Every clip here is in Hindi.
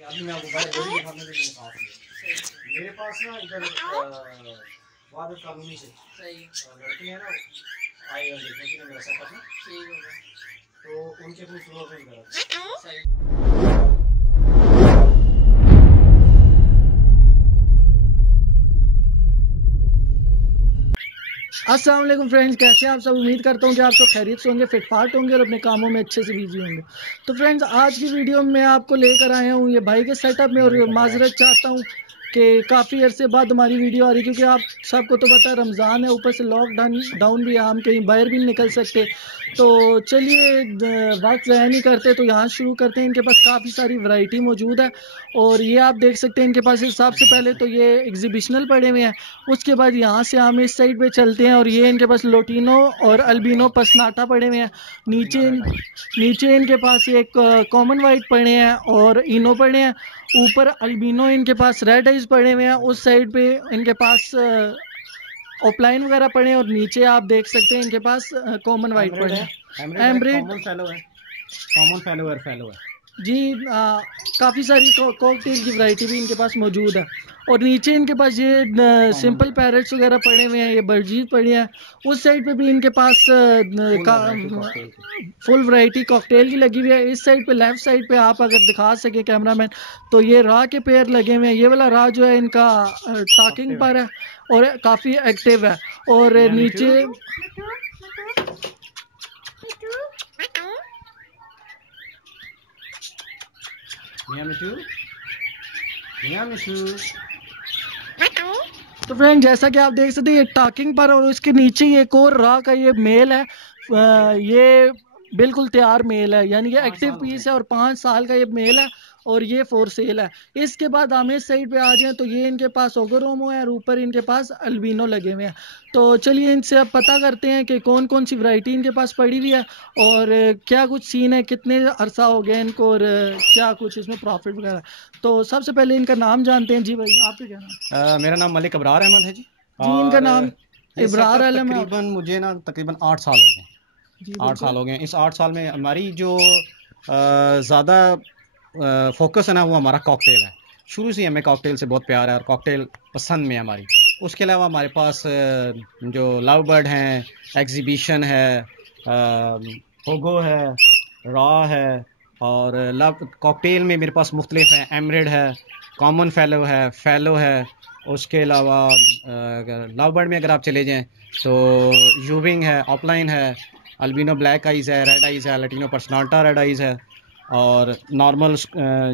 अभी मैं आपको मेरे पास ना इधर वादत कॉलोनी से लड़के हैं ना आए हैं देखने के लिए मेरा सेटअप ना तो उनके अपने फ्लोर में करा। अस्सलाम वालेकुम फ्रेंड्स, कैसे हैं आप सब। उम्मीद करता हूँ कि आप सब खैरियत से होंगे, फिटफाट होंगे और अपने कामों में अच्छे से बिजी होंगे। तो फ्रेंड्स, आज की वीडियो में मैं आपको लेकर आया हूँ ये भाई के सेटअप में, और माजरत चाहता हूँ कि काफ़ी अरसे बाद हमारी वीडियो आ रही, क्योंकि आप सबको तो पता है रमज़ान है, ऊपर से लॉकडाउन भी है, हम कहीं बाहर भी नहीं निकल सकते। तो चलिए वक्त ज़ाया नहीं करते, तो यहाँ शुरू करते हैं। इनके पास काफ़ी सारी वैरायटी मौजूद है और ये आप देख सकते हैं इनके पास सबसे पहले तो ये एग्जीबिशनल पड़े हुए हैं। उसके बाद यहाँ से हम इस साइड पे चलते हैं और ये इनके पास लोटिनो और अल्बिनो पसनाटा पड़े हुए हैं। नीचे इनके पास एक कॉमन वाइट पड़े हैं और इनो पड़े हैं। ऊपर अल्बिनो इनके पास रेड आइज पड़े हुए हैं। उस साइड पे इनके पास ऑफलाइन वगैरह पड़े हैं और नीचे आप देख सकते हैं इनके पास कॉमन वाइट पड़े हैं। एम्ब्रेड कॉमन फेलो है जी। काफ़ी सारी कॉकटेल की वैरायटी भी इनके पास मौजूद है। और नीचे इनके पास ये सिंपल पैरेट्स वगैरह पड़े हुए हैं, ये बर्जीज पड़ी हैं। उस साइड पे भी इनके पास फुल वैरायटी कॉकटेल की लगी हुई है। इस साइड पे लेफ्ट साइड पे आप अगर दिखा सके कैमरामैन, तो ये रा के पेयर लगे हुए हैं। ये वाला रा जो है इनका टाकिंग पर है और काफ़ी एक्टिव है। और नीचे तो फ्रेंड, जैसा कि आप देख सकते हैं ये टाकिंग पर, और उसके नीचे एक और रा का ये मेल है। ये बिल्कुल तैयार मेल है, यानी ये एक्टिव पीस है और 5 साल का ये मेल है और ये फॉर सेल है। इसके बाद हम इस साइड पे आ जाएं तो ये इनके पास ओगरोमो है और ऊपर इनके पास अल्बिनो लगे हुए हैं। तो चलिए इनसे अब पता करते हैं कि कौन कौन सी वैरायटी इनके पास पड़ी हुई है और क्या कुछ सीन है, कितने अरसा हो गया इनको और क्या कुछ इसमें प्रॉफिट वगैरह। तो सबसे पहले इनका नाम जानते हैं। जी भाई, आपका क्या नाम? मेरा नाम मलिक अबरार अहमद है जी। जी, इनका नाम इब्रार अलम है। तकरीबन 8 साल हो गए। 8 साल हो गए। इस 8 साल में हमारी जो ज़्यादा फोकस है ना, वो हमारा कॉकटेल है। शुरू से हमें कॉकटेल से बहुत प्यार है और कॉकटेल पसंद में हमारी। उसके अलावा हमारे पास जो लव बर्ड हैं, एग्जीबिशन है, होगो है, रॉ है, और लव कॉकटेल में मेरे पास मुख्तलिफ हैं। एमरेड है, कॉमन फेलो है। उसके अलावा लव बर्ड में अगर आप चले जाएँ तो यूविंग है, ऑफलाइन है, अल्बिनो ब्लैक आइज़ है, रेड आइज़ है, लैटिनो पर्सनाल्टा रेड आइज़ है, और नॉर्मल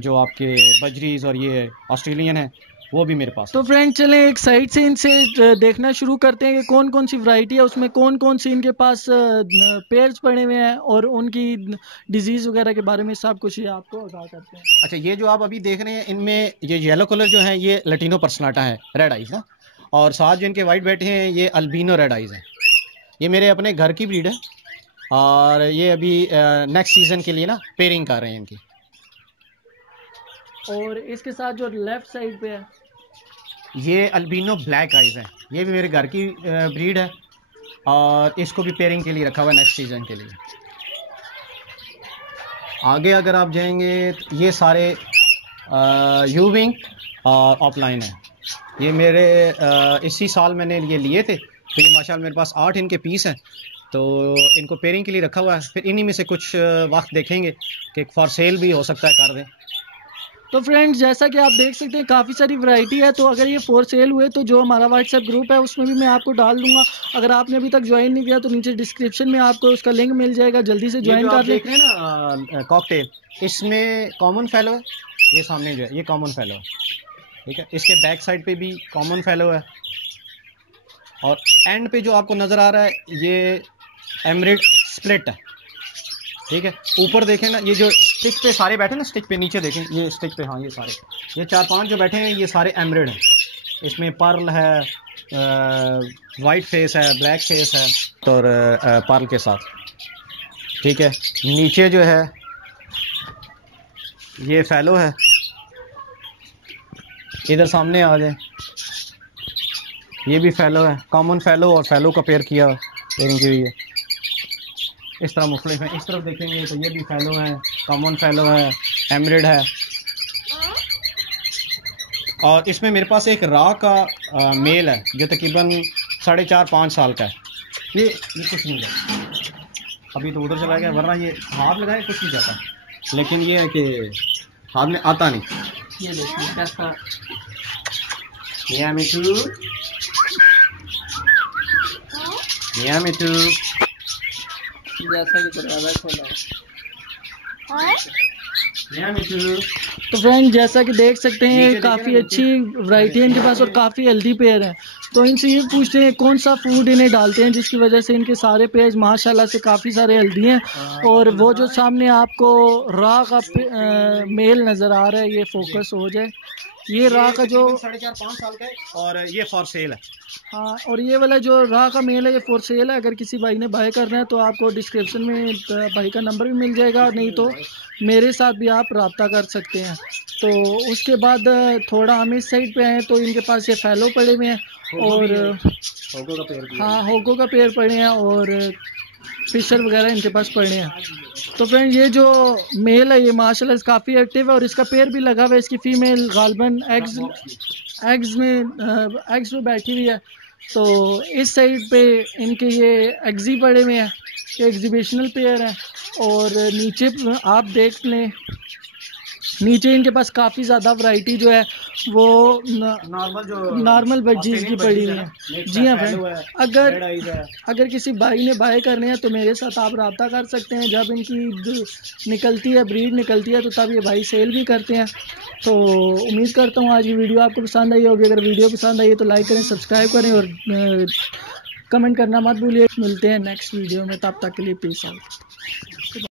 जो आपके बजरीज और ये ऑस्ट्रेलियन है वो भी मेरे पास। तो फ्रेंड, चलें एक साइड से इनसे देखना शुरू करते हैं कि कौन कौन सी वैरायटी है, उसमें कौन कौन सी इनके पास पेयर्स पड़े हुए हैं और उनकी डिजीज़ वगैरह के बारे में सब कुछ ये आपको आगाह करते हैं। अच्छा, ये जो आप अभी देख रहे हैं इनमें ये येलो कलर जो है ये लैटिनो पर्सनाल्टा है, रेड आइज़ ना, और साथ जो इनके वाइट बैठे हैं ये अल्बिनो रेड आइज़ है। ये मेरे अपने घर की ब्रीड है और ये अभी नेक्स्ट सीज़न के लिए ना पेयरिंग कर रहे हैं इनकी। और इसके साथ जो लेफ्ट साइड पे है ये अल्बिनो ब्लैक आइज़ है। ये भी मेरे घर की ब्रीड है और इसको भी पेयरिंग के लिए रखा हुआ है नेक्स्ट सीज़न के लिए। आगे अगर आप जाएंगे तो ये सारे यूविंग और ऑफलाइन है। ये मेरे इसी साल मैंने ये लिए थे, तो ये माशाल्लाह मेरे पास 8 इनके पीस हैं, तो इनको पेयरिंग के लिए रखा हुआ है। फिर इन्हीं में से कुछ वक्त देखेंगे कि फॉर सेल भी हो सकता है कर दें। तो फ्रेंड्स, जैसा कि आप देख सकते हैं काफ़ी सारी वैरायटी है। तो अगर ये फॉर सेल हुए तो जो हमारा व्हाट्सएप ग्रुप है उसमें भी मैं आपको डाल दूंगा। अगर आपने अभी तक ज्वाइन नहीं किया तो नीचे डिस्क्रिप्शन में आपको उसका लिंक मिल जाएगा, जल्दी से ज्वाइन कर लें। देख रहे हैं ना कॉकटेल, इसमें कॉमन फेलो है। ये सामने जो है ये कॉमन फेलो है, ठीक है। इसके बैक साइड पे भी कॉमन फेलो है और एंड पे जो आपको नज़र आ रहा है ये एमरेड स्प्लिट है, ठीक है। ऊपर देखें ना, ये जो स्टिक पे सारे बैठे ना, स्टिक पे नीचे देखें, ये स्टिक पे, हाँ ये सारे, ये 4-5 जो बैठे हैं ये सारे एमरेड हैं। इसमें पर्ल है, वाइट फेस है, ब्लैक फेस है और पर्ल के साथ, ठीक है। नीचे जो है ये फेलो है। इधर सामने आ जाए, ये भी फेलो है, कॉमन फेलो और फेलो का पेयर किया, पेयरिंग की हुई है। इस तरह मुख्तलिफ है। इस तरफ देखेंगे तो ये भी फेलो है, कॉमन फेलो है, एमरेड है, और इसमें मेरे पास एक रॉ का मेल है जो तकरीबन 4.5-5 साल का है। ये कुछ नहीं है, अभी तो उधर चला गया, वरना ये हाथ लगाए कुछ नहीं जाता, लेकिन ये है कि हाथ में आता नहीं। ये देखिए कैसा मियाँ मिठू, मियाँ मिठू, जैसा कि दरवाजा खोला है। मियाँ मिठू। तो फ्रेंड जैसा कि देख सकते हैं काफ़ी अच्छी वैरायटी है इनके पास और काफ़ी हेल्दी पेयर हैं। तो इनसे ये पूछते हैं कौन सा फूड इन्हें डालते हैं जिसकी वजह से इनके सारे पेयर माशाल्लाह से काफ़ी सारे हेल्दी हैं। और वो जो सामने आपको रा का मेल नज़र आ रहा है, ये फोकस हो जाए, ये रा का जो 4.5-5 साल का है और ये फॉर सेल है। हाँ, और ये वाला जो रा का मेल है ये फॉर सेल है। अगर किसी भाई ने बाय करना है तो आपको डिस्क्रिप्शन में भाई का नंबर भी मिल जाएगा, नहीं तो मेरे साथ भी आप रब्ता कर सकते हैं। तो उसके बाद थोड़ा हम इस साइड पे हैं तो इनके पास ये फैलो पड़े हुए हैं और होगो का पेड़ भी है। हाँ, होगो का पेड़ पड़े हैं और फिशर वगैरह इनके पास पड़े हैं। तो फ्रेंड ये जो मेल है ये माशाल्लाह काफ़ी एक्टिव है और इसका पेड़ भी लगा हुआ है। इसकी फीमेल गालबन एग्स में बैठी हुई है। तो इस साइड पे इनके ये एग्जी पड़े हुए हैं, ये एग्जीबिशनल पेयर है। और नीचे आप देख लें, नीचे इनके पास काफ़ी ज़्यादा वैरायटी जो है वो नॉर्मल बजीज की पड़ी हुई है। जी हाँ फ्रेंड, अगर किसी भाई ने बाय करने हैं तो मेरे साथ आप रब्ता कर सकते हैं। जब इनकी निकलती है, ब्रीड निकलती है, तो तब ये भाई सेल भी करते हैं। तो उम्मीद करता हूँ आज की वीडियो आपको पसंद आई होगी। अगर वीडियो पसंद आई है तो लाइक करें, सब्सक्राइब करें और कमेंट करना मत भूलिए। मिलते हैं नेक्स्ट वीडियो में, तब तक के लिए पीस आउट।